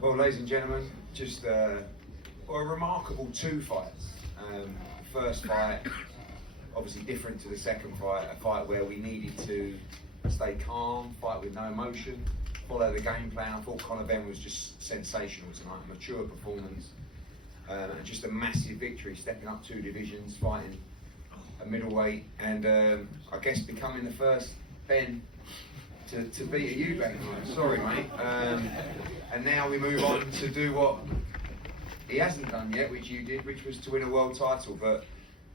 Well, ladies and gentlemen, just a remarkable two fights. First fight, obviously different to the second fight, a fight where we needed to stay calm, fight with no emotion, follow the game plan. I thought Conor Benn was just sensational tonight, a mature performance, and just a massive victory, stepping up 2 divisions, fighting a middleweight, and I guess becoming the first Ben to beat a Eubank. Sorry, mate. And now we move on to do what he hasn't done yet, which you did, which was to win a world title. But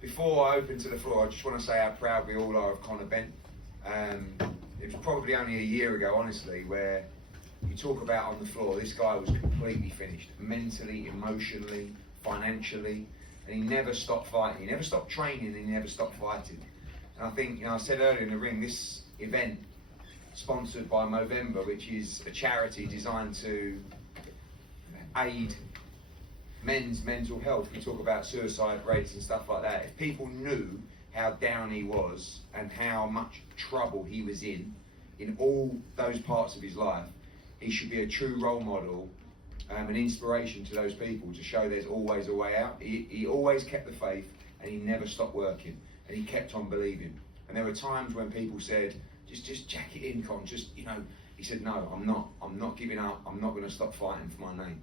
before I open to the floor, I just want to say how proud we all are of Conor Benn. It was probably only a year ago, honestly, where you talk about on the floor, this guy was completely finished, mentally, emotionally, financially, and he never stopped fighting. He never stopped training, and he never stopped fighting. And I think, you know, I said earlier in the ring, this event, sponsored by Movember, which is a charity designed to aid men's mental health. We talk about suicide rates and stuff like that. If people knew how down he was and how much trouble he was in all those parts of his life, he should be a true role model, an inspiration to those people to show there's always a way out. He always kept the faith, and he never stopped working, and he kept on believing. And there were times when people said, just jack it in, Con, just, you know, he said, no, I'm not giving up, I'm not going to stop fighting for my name.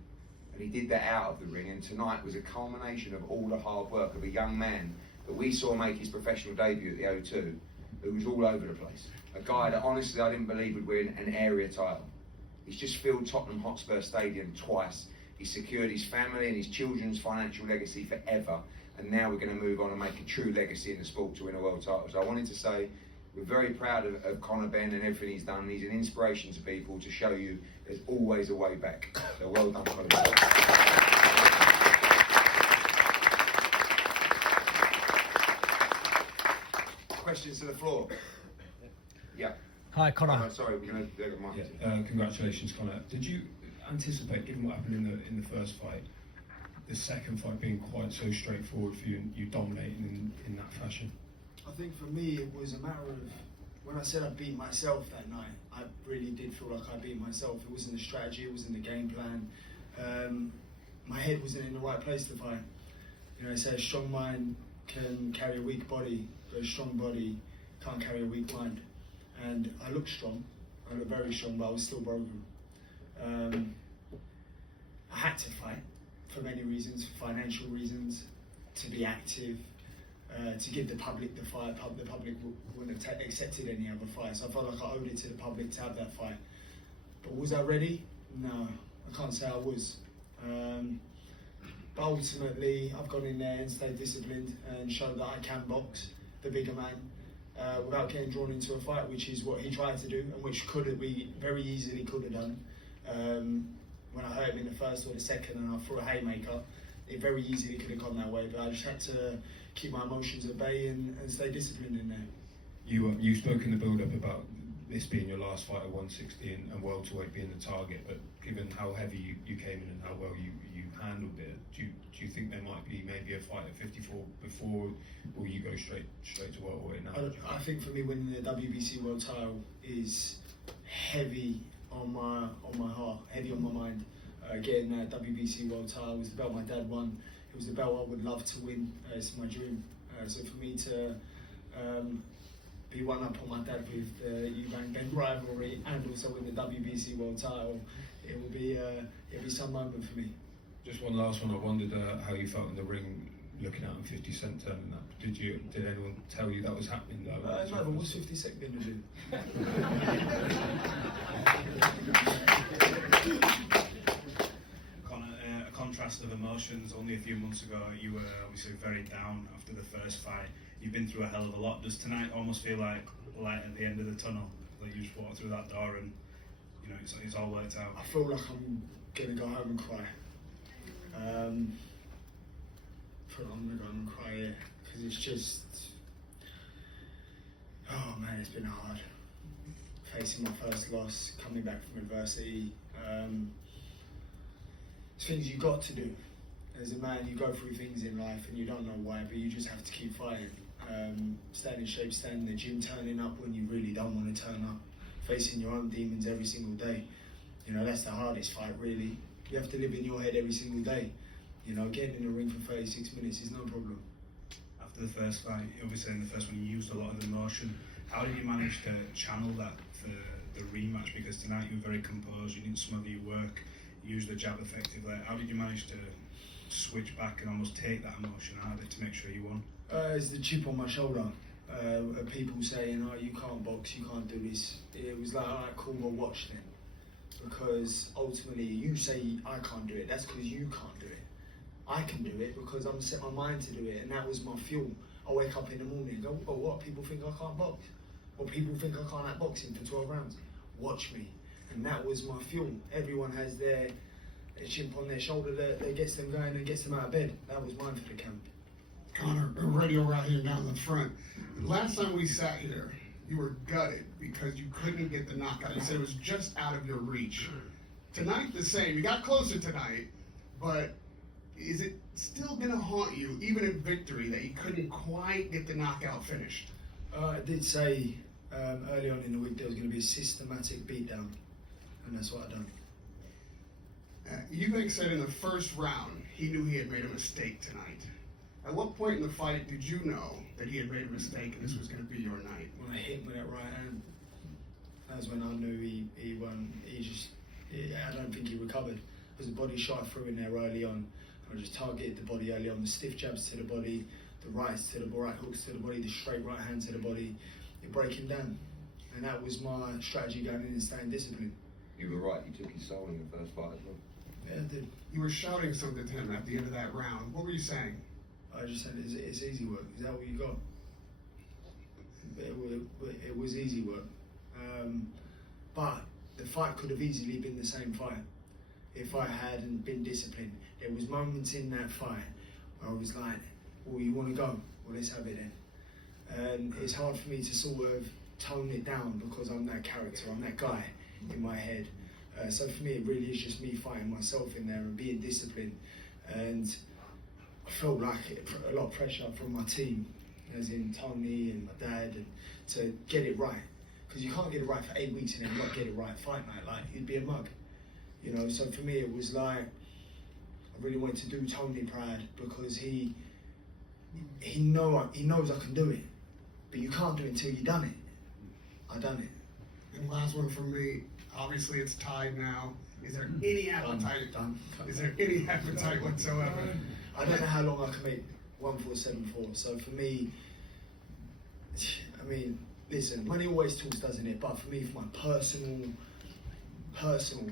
And he did that out of the ring, and tonight was a culmination of all the hard work of a young man that we saw make his professional debut at the O2, who was all over the place. A guy that honestly I didn't believe would win an area title. He's just filled Tottenham Hotspur Stadium twice. He's secured his family and his children's financial legacy forever, and now we're going to move on and make a true legacy in the sport to win a world title. So I wanted to say, we're very proud of Conor Benn and everything he's done. He's an inspiration to people to show you there's always a way back. So well done, Conor Benn. Questions to the floor? Yeah. Hi, Conor. Oh, sorry, we're going to Mark. Congratulations, Conor. Did you anticipate, given what happened in the first fight, the second fight being quite so straightforward for you and you dominating in that fashion? I think for me it was a matter of, when I said I beat myself that night, I really did feel like I beat myself. It wasn't the strategy, it wasn't the game plan. My head wasn't in the right place to fight. You know, they say a strong mind can carry a weak body, but a strong body can't carry a weak mind. And I looked strong, I looked very strong, but I was still broken. I had to fight for many reasons, for financial reasons, to be active, to give the public the fight. The public wouldn't have accepted any other fight, so I felt like I owed it to the public to have that fight. But was I ready? No, I can't say I was. But ultimately, I've gone in there and stayed disciplined and showed that I can box, the bigger man, without getting drawn into a fight, which is what he tried to do, and which we very easily could have done. When I hurt him in the first or the second and I threw a haymaker, it very easily could have gone that way, but I just had to keep my emotions at bay and stay disciplined in there. You spoke in the build-up about this being your last fight at 160 and welterweight being the target, but given how heavy you came in and how well you handled it, do you think there might be maybe a fight at 54 before, or will you go straight to welterweight now? I think for me winning the WBC world title is heavy on my heart, heavy on my mind. Getting that WBC world title was the belt my dad won. It was the belt I would love to win. It's my dream. So for me to be one up on my dad with the Eubank Benn rivalry and also win the WBC world title, it'll be some moment for me. Just one last one. I wondered how you felt in the ring, looking out on 50 Cent turning up. Did anyone tell you that was happening though? No, but what's 50 Cent going to do? A contrast of emotions. Only a few months ago you were obviously very down after the first fight. You've been through a hell of a lot. Does tonight almost feel like light at the end of the tunnel? Like you just walk through that door and you know it's all worked out? I feel like I'm going to go home and cry. I'm going to go home and cry, yeah, because it's just, oh man, it's been hard. Facing my first loss, coming back from adversity. It's things you've got to do. As a man, you go through things in life and you don't know why, but you just have to keep fighting. Staying in shape, staying in the gym, turning up when you really don't want to turn up. facing your own demons every single day. You know, that's the hardest fight, really. You have to live in your head every single day. You know, getting in the ring for 36 minutes is no problem. After the first fight, obviously in the first one you used a lot of emotion. How did you manage to channel that for the rematch? Because tonight you were very composed, you didn't smother your work, you used the jab effectively. How did you manage to switch back and almost take that emotion out of it to make sure you won? It's the chip on my shoulder. People saying, oh, you can't box, you can't do this. It was like, all right, cool, we'll watch then. Because ultimately, you say I can't do it, that's because you can't do it. I can do it because I'm set my mind to do it, and that was my fuel. I wake up in the morning and go, oh, what, people think I can't box? Or people think I can't out boxing for 12 rounds? Watch me. And that was my fuel. Everyone has their chip on their shoulder that gets them going and gets them out of bed. That was mine for the camp. Conor, radio right here down the front. Last time we sat here, you were gutted because you couldn't get the knockout. You said it was just out of your reach. Tonight, the same. You got closer tonight, but is it still going to haunt you, even in victory, that you couldn't quite get the knockout finished? I did say early on in the week there was going to be a systematic beatdown, and that's what I done. Eubank said in the first round he knew he had made a mistake tonight. At what point in the fight did you know that he had made a mistake and this was going to be your night? When I hit him with that right hand, that's when I knew he won. I don't think he recovered. There was a body shot through in there early on. I just targeted the body early on, the stiff jabs to the body, the rights to the right hooks to the body, the straight right hand to the body. You break him down. And that was my strategy going in and staying disciplined. You were right, you took his soul in the first fight as well. Yeah, I did. You were shouting something to him at the end of that round. What were you saying? I just said, it's easy work. Is that what you got? It was easy work. But the fight could have easily been the same fight if I hadn't been disciplined. There was moments in that fight where I was like, well, you want to go? Well, let's have it then. And it's hard for me to sort of tone it down because I'm that character, I'm that guy in my head. So for me, it really is just me fighting myself in there and being disciplined. And I felt like a lot of pressure from my team, as in Tony and my dad, and to get it right. Because you can't get it right for 8 weeks and then not get it right fight night. Like, you'd be a mug. You know, so for me it was like, I really wanted to do Tony proud because he knows I can do it. But you can't do it until you've done it. I done it. And last one from me. Obviously it's tied now. Is there any appetite? Done. Is there any appetite whatsoever? I don't know how long I can make 1474. So for me, I mean, listen, money always talks, doesn't it? But for me, for my personal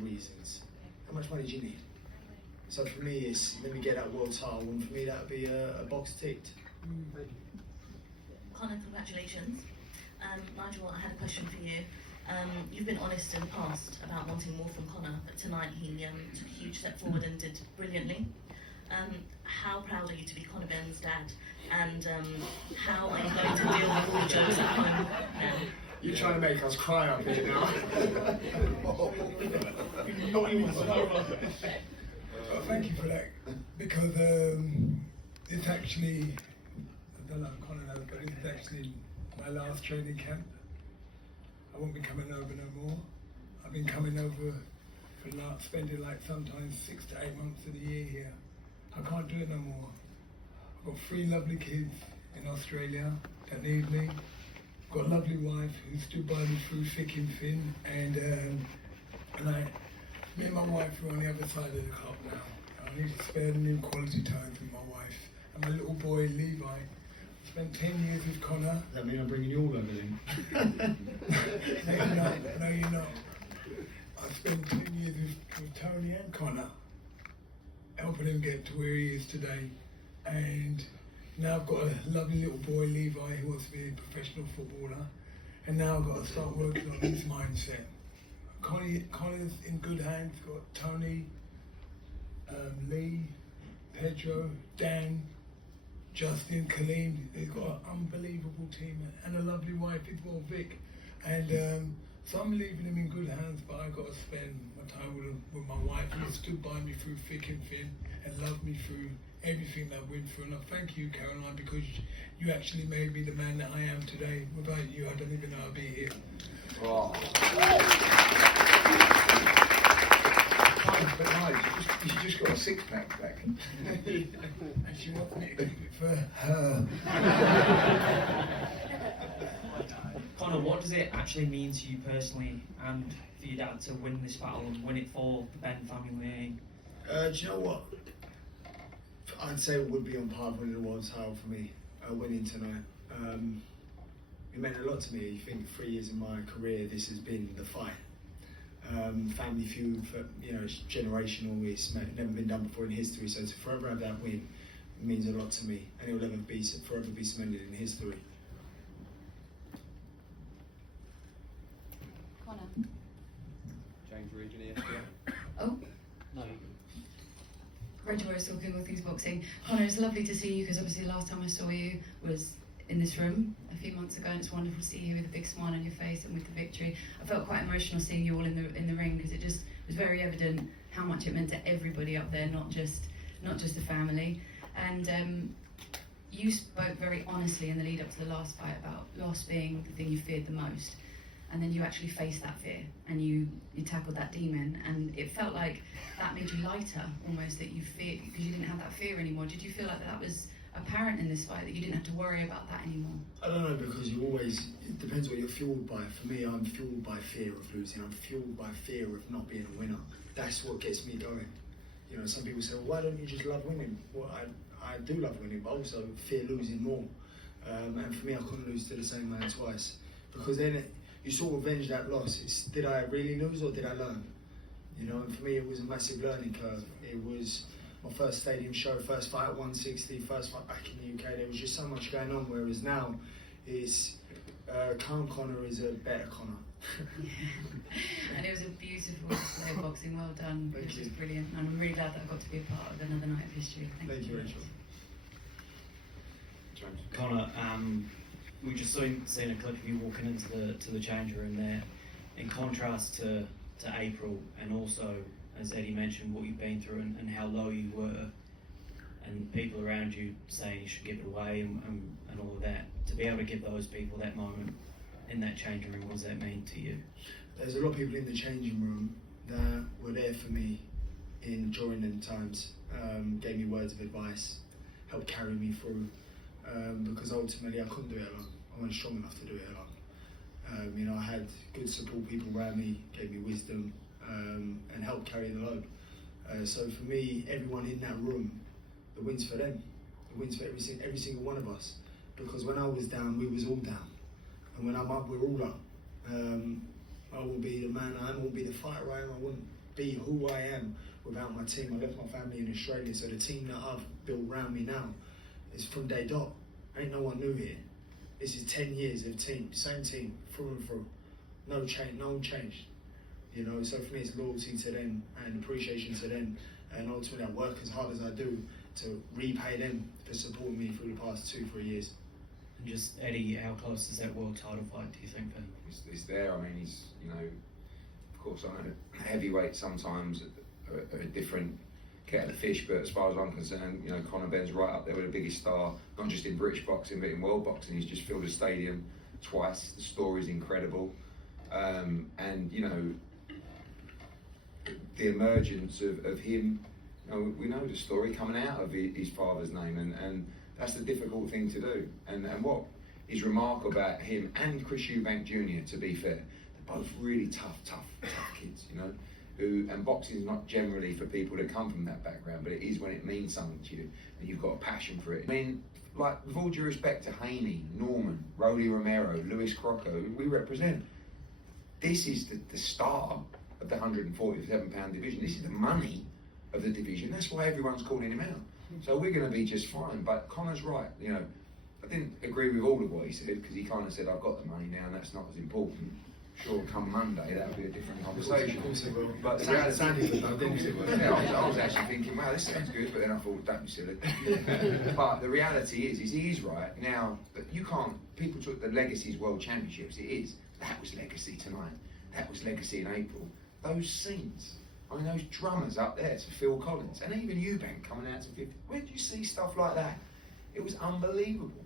reasons, how much money do you need? So for me, it's let me get that world title, and for me that would be a box ticked. Conor, congratulations. Nigel, I had a question for you. You've been honest in the past about wanting more from Conor, but tonight he took a huge step forward and did brilliantly. How proud are you to be Conor Benn's dad? And how are you going to deal with all the jokes at home now? You're trying to make us cry up here now. Thank you for that, because it's actually, I don't know if Conor knows, but it's actually my last training camp. I won't be coming over no more. I've been coming over for spending like sometimes 6 to 8 months of the year here. I can't do it no more. I've got 3 lovely kids in Australia that need me. I've got a lovely wife who stood by me through thick and thin, and me and my wife are on the other side of the cup now. I need to spare them quality time with my wife and my little boy Levi. I spent 10 years with Conor. Does that mean I'm bringing you all over then? No, you're not. No, you're not. I spent 10 years with Tony and Conor, helping him get to where he is today. And now I've got a lovely little boy, Levi, who wants to be a professional footballer. And now I've got to start working on his mindset. Conor's in good hands. Got Tony, Lee, Pedro, Dan, Justin, Kaleem. He's got an unbelievable team and a lovely wife as well, Vic. And So I'm leaving him in good hands, but I got to spend my time with my wife, who stood by me through thick and thin and loved me through everything that I went through. And I thank you, Caroline, because you actually made me the man that I am today. Without you, I don't even know I'd be here. Wow. But no, you just got a six-pack back. And she wants me to keep it for her. Conor, what does it actually mean to you personally and for your dad to win this battle and win it for the Benn family? Do you know what? I'd say it would be on par with winning the world title for me, winning tonight. It meant a lot to me. You think 3 years in my career, this has been the fight. Family feud, for, it's generational. It's never been done before in history. So to forever have that win means a lot to me, and it will forever be cemented in history. Conor. James originally, yeah. Oh. No. Rachel was talking all things boxing. Conor, it's lovely to see you because obviously the last time I saw you was in this room a few months ago, and it's wonderful to see you with a big smile on your face and with the victory. I felt quite emotional seeing you all in the ring because it just was very evident how much it meant to everybody up there, not just the family. And you spoke very honestly in the lead up to the last fight about loss being the thing you feared the most. And then you actually faced that fear and you tackled that demon, and it felt like that made you lighter almost, that you feared because you didn't have that fear anymore. Did you feel like that was apparent in this fight, that you didn't have to worry about that anymore? I don't know, because it depends what you're fueled by. For me, I'm fueled by fear of losing. I'm fueled by fear of not being a winner. That's what gets me going. Some people say, well, why don't you just love winning? Well, I do love winning, but also fear losing more. And for me, I couldn't lose to the same man twice, because then you sort of avenge that loss. Did I really lose or did I learn? And for me, it was a massive learning curve. It was my first stadium show, first fight at 160, first fight back in the UK. There was just so much going on, whereas now it's calm Conor is a better Conor. And it was a beautiful display of boxing, well done. It was just brilliant, and I'm really glad that I got to be a part of another night of history. Thank you, Rachel. Conor, we just seen a clip of you walking into the change room there. In contrast to April, and also, as Eddie mentioned, what you've been through and how low you were, and people around you saying you should give it away and all of that. To be able to give those people that moment in that changing room, what does that mean to you? There's a lot of people in the changing room that were there for me during them times, gave me words of advice, helped carry me through, because ultimately I couldn't do it alone. I wasn't strong enough to do it alone. I had good support people around me, gave me wisdom, and helped carry the load. So for me, everyone in that room, the win's for them. The win's for every single one of us. Because when I was down, we was all down. And when I'm up, we're all up. I will be the man I am, I won't be the fighter I am, I wouldn't be who I am without my team. I left my family in Australia, so the team that I've built around me now is from day dot. Ain't no one new here. This is 10 years of team, same team, through and through. No change, no one changed. So for me it's loyalty to them and appreciation to them, and ultimately I work as hard as I do to repay them for supporting me through the past 2-3 years. And just, Eddie, how close is that world title fight, do you think? It's there. I mean, he's, of course, I know heavyweights sometimes are a different kettle of fish, but as far as I'm concerned, Conor Benn's right up there with the biggest star, not just in British boxing, but in world boxing. He's just filled a stadium twice. The story's incredible. And, the emergence of him, we know the story coming out of his father's name, and that's the difficult thing to do. And what is remarkable about him and Chris Eubank Jr, to be fair, they're both really tough kids, and boxing is not generally for people that come from that background, but it is when it means something to you and you've got a passion for it. I mean, like, with all due respect to Haney, Norman, Rolly Romero, Lewis Crocco, we represent. This is the star of the 147-pound division. This is the money of the division. That's why everyone's calling him out. So we're going to be just fine. But Conor's right. I didn't agree with all of what he said, because he kind of said, I've got the money now and that's not as important. Sure, come Monday, that'll be a different conversation. But the reality, I was actually thinking, wow, this sounds good, but then I thought, don't be silly. But the reality is he is right. Now, you can't, people took the Legacies World Championships, that was legacy tonight. that was Legacy in April. Those scenes, I mean, those drummers up there to Phil Collins, and even Eubank coming out to 50. Where did you see stuff like that? It was unbelievable.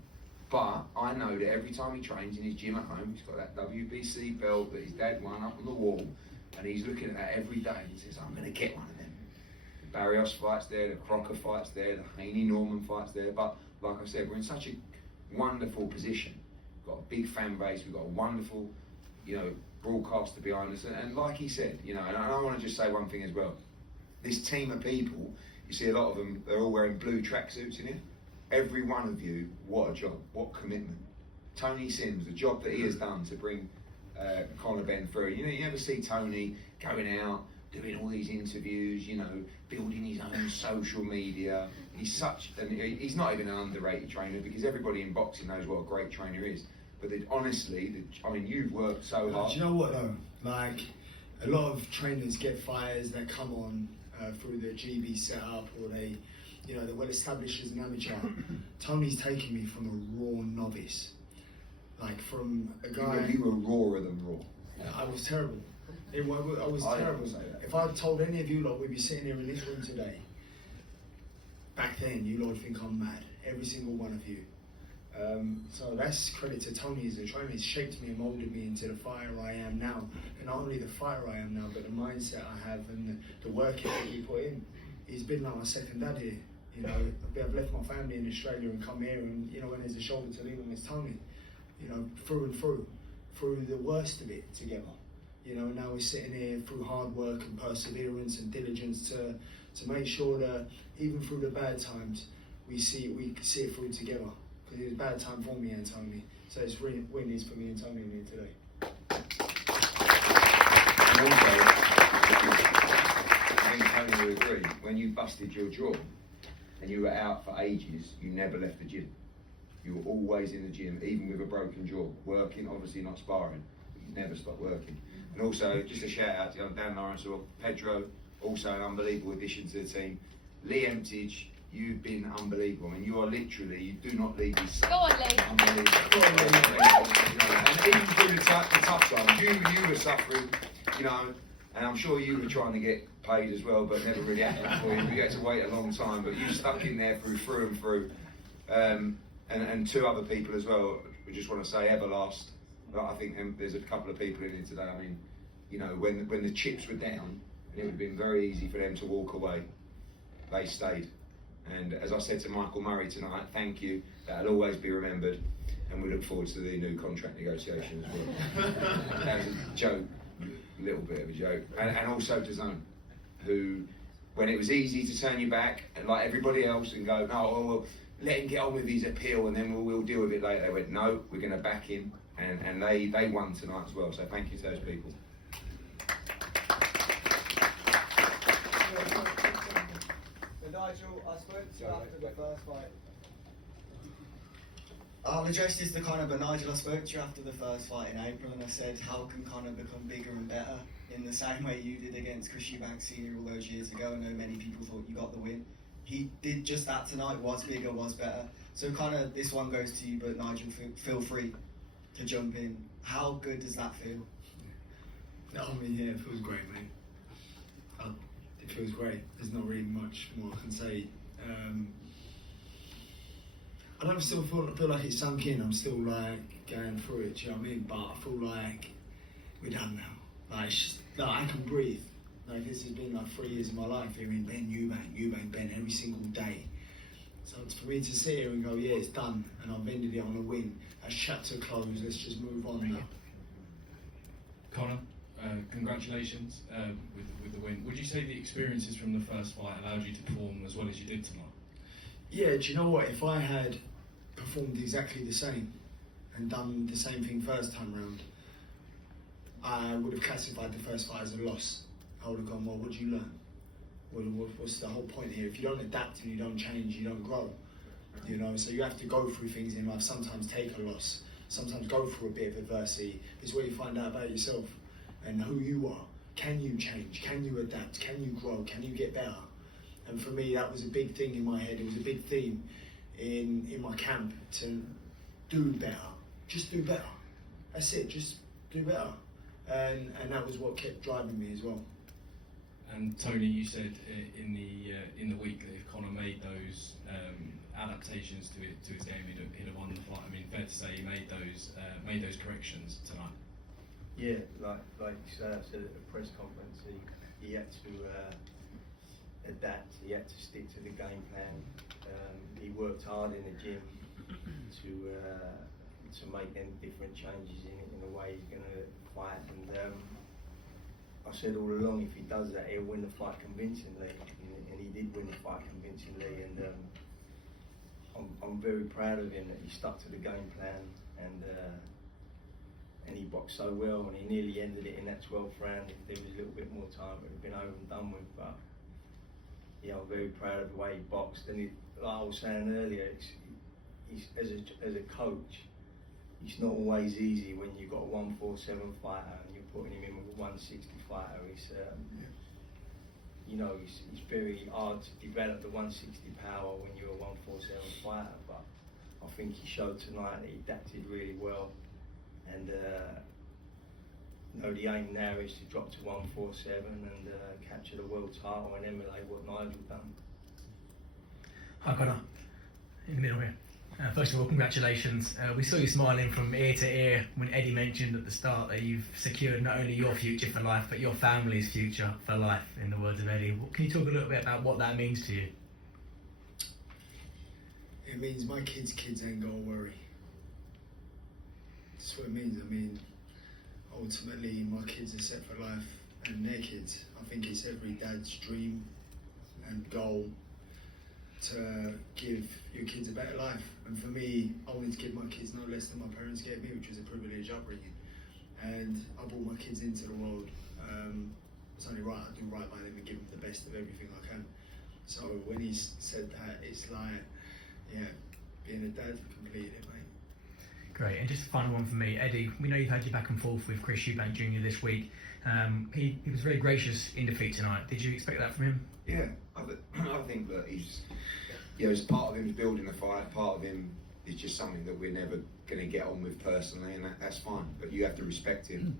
But I know that every time he trains in his gym at home, he's got that WBC belt that his dad won up on the wall, and he's looking at that every day and he says, I'm going to get one of them. The Barrios fight's there, the Crocker fight's there, the Haney Norman fight's there, but like I said, we're in such a wonderful position. We've got a big fan base, we've got a wonderful, broadcaster behind us, and like he said, and I want to just say one thing as well. This team of people, you see a lot of them, they're all wearing blue tracksuits in here. Every one of you, what a job, what commitment. Tony Sims, the job that he has done to bring Conor Benn through. You never see Tony going out, doing all these interviews, building his own social media. He's he's not even an underrated trainer, because everybody in boxing knows what a great trainer is. But honestly, you've worked so hard. Do you know what though? Like, a lot of trainers get fighters that come on through the GB setup, or they're well established as an amateur. Tony's taken me from a raw novice. Like, from a guy... You were rawer than raw. I was terrible. I was terrible. If I told any of you lot we'd be sitting here in this room today, back then you lot would think I'm mad. Every single one of you. So that's credit to Tony as a trainer. He's shaped me and molded me into the fighter I am now. And not only the fighter I am now, but the mindset I have and the work ethic we put in. He's been like my second dad here. I've left my family in Australia and come here, and when there's a shoulder to lean on, it's Tony. Through and through the worst of it together. Now we're sitting here through hard work and perseverance and diligence to make sure that even through the bad times, we see it through together. Because it was a bad time for me and Tony, so it's really win-wins for me and Tony in here today. And also, I think Tony will agree, when you busted your jaw and you were out for ages, you never left the gym. You were always in the gym, even with a broken jaw, working, obviously not sparring, but you never stopped working. And also, just a shout out to Dan Lawrence or Pedro, also an unbelievable addition to the team. Lee Emtage, you've been unbelievable. You are literally, you do not leave this. Go on, Lee. Unbelievable. Go on, Lee. And even through the tough times, you were suffering, and I'm sure you were trying to get paid as well, but never really happened for you. You had to wait a long time, but you stuck in there through and through. And two other people as well, we just want to say Everlast. I think there's a couple of people in here today. When the chips were down, it would have been very easy for them to walk away. They stayed. And as I said to Michael Murray tonight, thank you. That'll always be remembered. And we look forward to the new contract negotiation as well. That was a joke, a little bit of a joke. And also to Zone, who, when it was easy to turn you back, and like everybody else, and go, no, well, let him get on with his appeal and then we'll deal with it later. They went, no, we're going to back him. And they won tonight as well. So thank you to those people. Nigel, I spoke to you after the first fight. I'll address this to Conor, but Nigel, I spoke to you after the first fight in April, and I said, how can Conor become bigger and better in the same way you did against Chris Eubank Jr. all those years ago? I know many people thought you got the win. He did just that tonight, was bigger, was better. So Conor, this one goes to you, but Nigel, feel free to jump in. How good does that feel? Yeah, it feels great, mate. It feels great. There's not really much more I can say. I don't still feel like it's sunk in. I'm still like going through it, do you know what I mean? But I feel like we're done now. Like I can breathe. Like, this has been like 3 years of my life hearing Ben Eubank, Ben every single day. So for me to sit here and go, yeah, it's done, and I've ended it on a win. That's chapter closed. Let's just move on now. Conor, congratulations with the win. Would you say the experiences from the first fight allowed you to perform as well as you did tonight? Yeah, do you know what? If I had performed exactly the same and done the same thing first time round, I would have classified the first fight as a loss. I would have gone, well, what did you learn? What's the whole point here? If you don't adapt and you don't change, you don't grow. So you have to go through things in life, sometimes take a loss, sometimes go through a bit of adversity. It's where you find out about yourself and who you are. Can you change? Can you adapt? Can you grow? Can you get better? And for me, that was a big thing in my head. It was a big theme in my camp to do better. Just do better. That's it, just do better. and that was what kept driving me as well. And Tony, you said in the week that if Conor made those adaptations to his game, he'd have won the fight. I mean, fair to say he made those corrections tonight. Yeah, like you say, I said at the press conference, he had to adapt. He had to stick to the game plan. He worked hard in the gym to make them different changes in the way he's going to fight. And I said all along, if he does that, he'll win the fight convincingly, and he did win the fight convincingly. And I'm very proud of him that he stuck to the game plan, and he boxed so well, and he nearly ended it in that 12th round. If there was a little bit more time, it would have been over and done with. But yeah, I'm very proud of the way he boxed. And like I was saying earlier, he's as a coach, it's not always easy when you've got a 147 fighter and you're putting him in with a 160 fighter. It's you know, it's very hard to develop the 160 power when you're a 147 fighter. But I think he showed tonight that he adapted really well. And you know, the aim now is to drop to 147 and capture the world title and emulate what Nigel done. Hi Conor, in the middle here. First of all, congratulations. We saw you smiling from ear to ear when Eddie mentioned at the start that you've secured not only your future for life, but your family's future for life, in the words of Eddie. Can you talk a little bit about what that means to you? It means my kids' kids ain't got to worry. That's what it means. I mean, ultimately, my kids are set for life, and their kids. I think it's every dad's dream and goal to give your kids a better life. And for me, I wanted to give my kids no less than my parents gave me, which was a privileged upbringing. And I brought my kids into the world. It's only right I do right by them and give them the best of everything I can. So when he said that, it's like, yeah, being a dad completed it, mate. Great, and just a final one for me. Eddie, we know you've had your back and forth with Chris Eubank Jr this week. He was very gracious in defeat tonight. Did you expect that from him? Yeah, I think that he's, you know, as part of him is building the fight, part of him is just something that we're never going to get on with personally, and that's fine. But you have to respect him.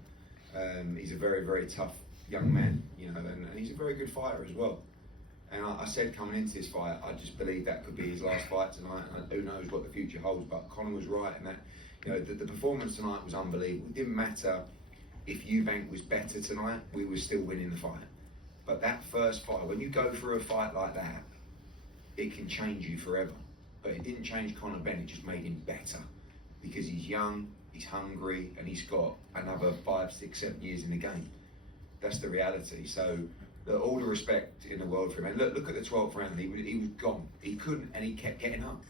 He's a very, very tough young man, you know, and he's a very good fighter as well. And I said coming into this fight, I just believe that could be his last fight tonight, and who knows what the future holds. But Conor was right in that, you know, the performance tonight was unbelievable. It didn't matter if Eubank was better tonight, we were still winning the fight. But that first fight, when you go through a fight like that, it can change you forever. But it didn't change Conor Benn, it just made him better. Because he's young, he's hungry, and he's got another 5, 6, 7 years in the game. That's the reality. So, all the respect in the world for him. And look at the 12th round, he was gone. He couldn't, and he kept getting up.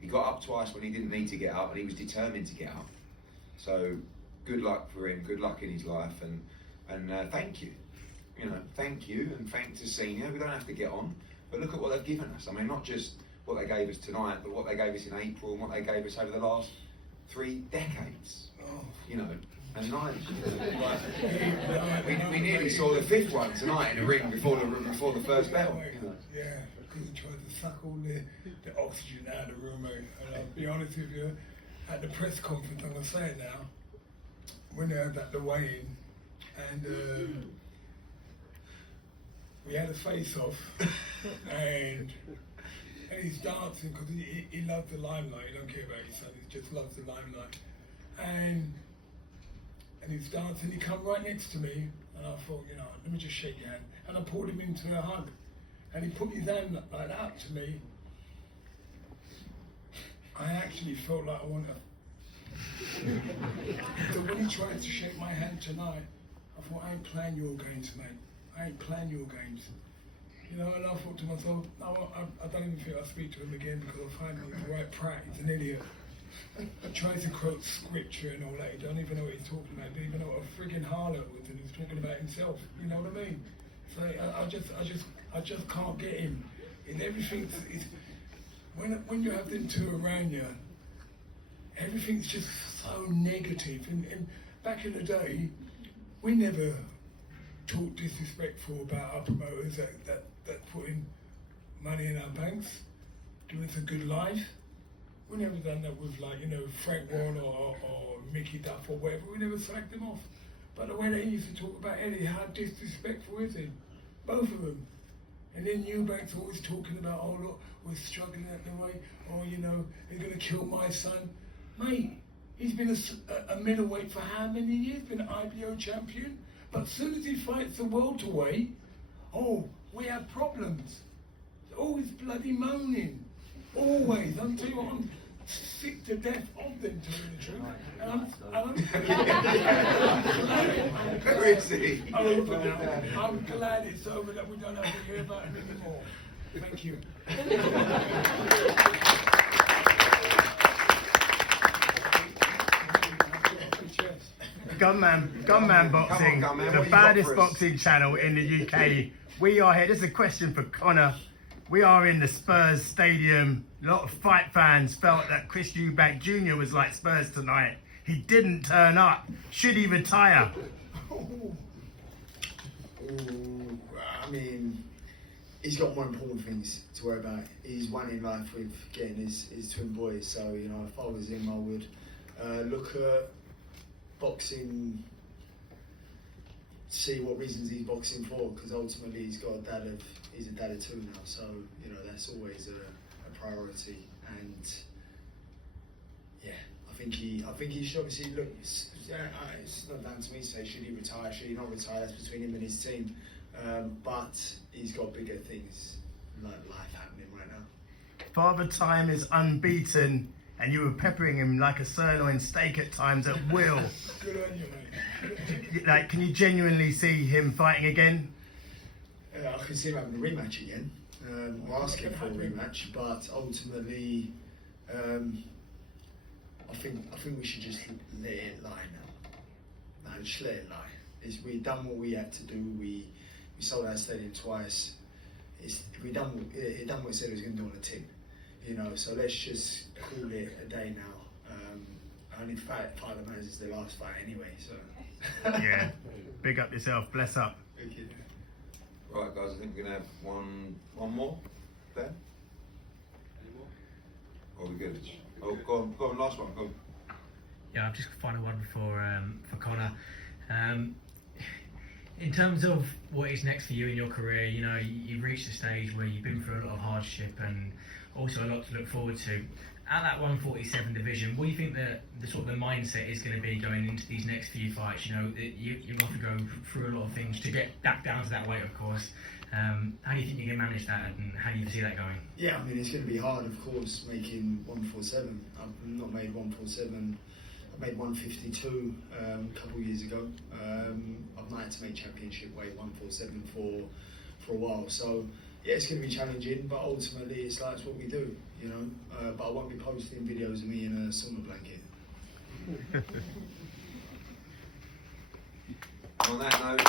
He got up twice when he didn't need to get up, and he was determined to get up. So, good luck for him, good luck in his life, and thank you. You know, thank you, and thanks to Senior. We don't have to get on, but look at what they've given us. I mean, not just what they gave us tonight, but what they gave us in April and what they gave us over the last 3 decades. You know, and Nigel, we nearly saw the 5th one tonight in the ring before the first bell. You know. Yeah, because he tried to suck all the oxygen out of the room, mate. And I'll be honest with you, at the press conference, I'm going to say it now, when they had the weigh-in, and we had a face-off, and he's dancing because he loves the limelight. He don't care about his son, he just loves the limelight. And he's dancing, he come right next to me, and I thought, you know, let me just shake your hand. And I pulled him into a hug, and he put his hand like that to me. I actually felt like I want to. So when he tried to shake my hand tonight, I thought, I ain't playing your games, mate. I ain't playing your games. You know, and I thought to myself, no, I don't even think I'll speak to him again because I find he's a right prat, he's an idiot. He tries to quote scripture and all that, he don't even know what he's talking about, he don't even know what a friggin' harlot was, and he's talking about himself, you know what I mean? So I just can't get him. And everything's, when you have them two around you, everything's just so negative. And back in the day, we never talked disrespectful about our promoters that put in money in our banks, give us a good life. We never done that with, like, you know, Frank Warren or Mickey Duff or whatever. We never slagged them off. But the way they used to talk about Eddie, how disrespectful is he? Both of them. And then Eubank's always talking about, oh look, we're struggling at the way, oh you know, they're going to kill my son. Mate, he's been a middleweight for how many years? Been an IBO champion? But as soon as he fights the welterweight, oh, we have problems. Always bloody moaning. Always. I'm telling you what, I'm sick to death of them, to tell you the truth. And Where is he? Over now. I'm glad it's over, that we don't have to hear about him anymore. Thank you. Gunman Boxing, Come on, Gunman, the what you got baddest for us? boxing channel in the UK. We are here. This is a question for Conor. We are in the Spurs stadium. A lot of fight fans felt that Chris Eubank Jr. was like Spurs tonight. He didn't turn up. Should he retire? Ooh, I mean, he's got more important things to worry about. He's won in life with getting his twin boys. So, you know, if I was him, I would look at boxing, see what reasons he's boxing for, because ultimately he's got he's a dad of two now, so you know that's always a priority. And yeah, I think he should obviously look. It's not down to me to say should he retire, should he not retire. That's between him and his team. But he's got bigger things like life happening right now. Father Time is unbeaten, and you were peppering him like a sirloin steak at times at will. Good on you, mate. Like, can you genuinely see him fighting again? I can see him having a rematch again. We're asking for a rematch, but ultimately, I think we should just let it lie now. No, just let it lie. We've done what we had to do. We sold our stadium twice. We done what it said it was going to do on the tin. You know, so let's just call it a day now. Only fight the man is the last fight anyway, so. Yeah, big up yourself, bless up. Thank you. Right, guys, I think we're going to have one more. Ben? Any more? Or are we good? Oh, go on, last one, go on. Yeah, I've just got a final one for Conor. In terms of what is next for you in your career, you know, you've reached a stage where you've been through a lot of hardship and also a lot to look forward to. At that 147 division, what do you think the sort of the mindset is going to be going into these next few fights? You know, you have to go through a lot of things to get back down to that weight, of course. How do you think you can manage that, and how do you see that going? Yeah, I mean, it's going to be hard, of course, making 147. I've not made 147. I made 152 a couple of years ago. I've not had to make championship weight 147 for a while. So yeah, it's going to be challenging, but ultimately it's what we do, you know. But I won't be posting videos of me in a sauna blanket. On that note.